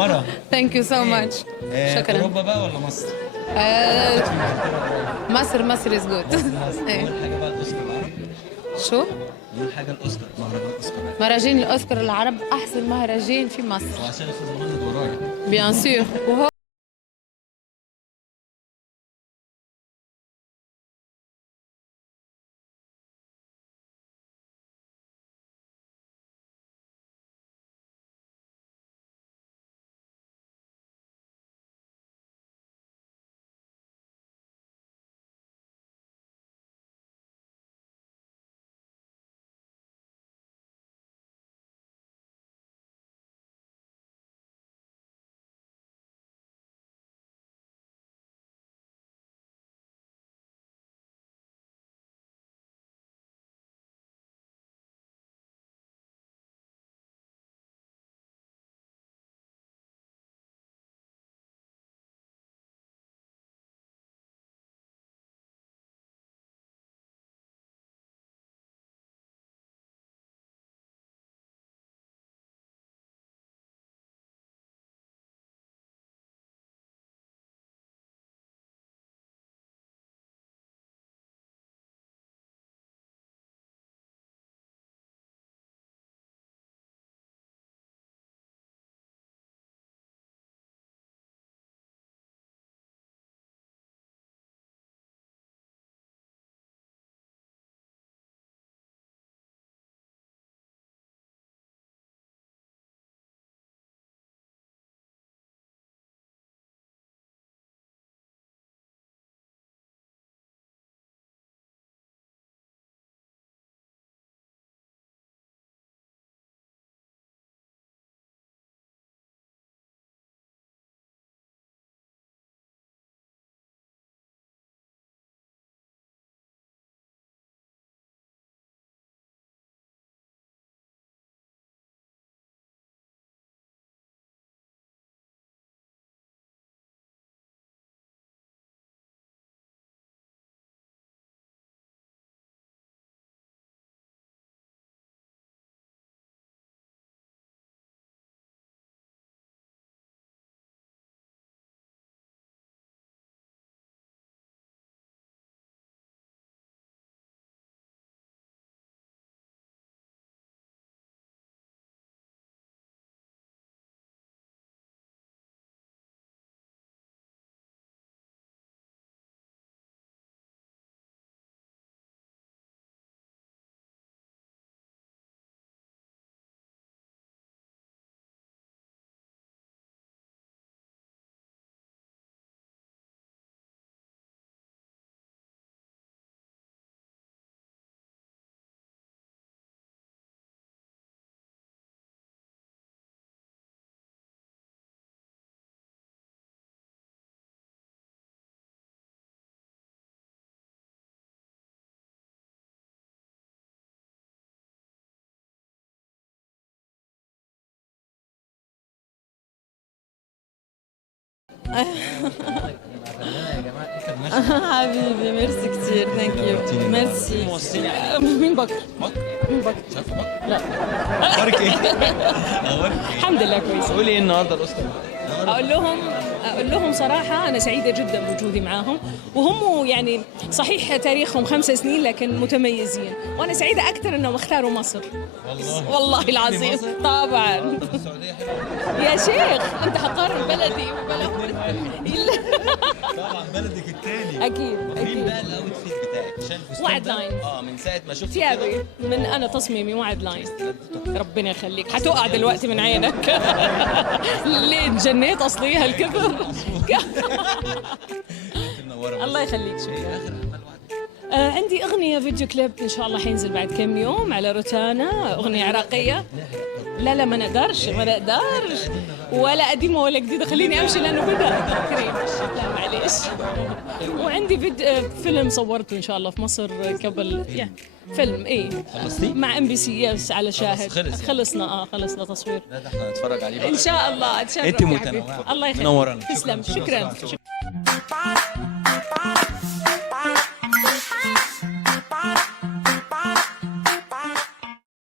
منوره. ثانك يو سو ماتش. شكرا. اوروبا بقى ولا مصر؟ مصر از جود. اول حاجه بقى الاوسكار العرب. شو؟ اول حاجه الاوسكار، مهرجان الاوسكار. مهرجان الاوسكار العرب احسن مهرجان في مصر. وعشان الاستاذ مهند ورايا. بيان سور. وهو حبيبي ميرسي كثير. ثانك يو. ميرسي. مين بكر؟ مين بكر؟ شايفه بكر؟ لا. اخبارك ايه؟ الحمد لله كويس. قولي ايه النهارده الاوسكار؟ أقول لهم صراحة أنا سعيدة جدا بوجودي معاهم، وهم يعني صحيح تاريخهم 5 سنين لكن متميزين، وأنا سعيدة أكثر أنهم اختاروا مصر. والله العظيم. طبعا. السعوديه حلوه. يا شيخ أنت حقارن بلدي وبلد. طبعا بلدك الثاني. أكيد مين أكيد. بقى الاوتفيت بتاعك؟ عشان الفستان وعد ده- لاين. من ساعه ما شفت ثيابي من أنا تصميمي وعد لاين. ربنا يخليك حتوقع دلوقتي من عينك. ليه تجنيت أصلي هالكبر. منوره. الله يخليك. ايه شكرا. اخر اعمال وعد؟ عندي أغنية فيديو كليب إن شاء الله حينزل بعد كم يوم على روتانا، أغنية عراقية. لا ما نقدرش ولا قديمة ولا جديدة، خليني أمشي لأنه بدأ كريم. لا معليش. وعندي فيلم صورته إن شاء الله في مصر قبل فيلم خلصتي؟ مع MBC يس على شاهد. خلص يعني. خلصنا تصوير. لا ده احنا هنتفرج عليه بقى. إن شاء الله أتشرف انت يا حبيبي. متنوعة. الله يخليك. منورانا. تسلم. شكرا.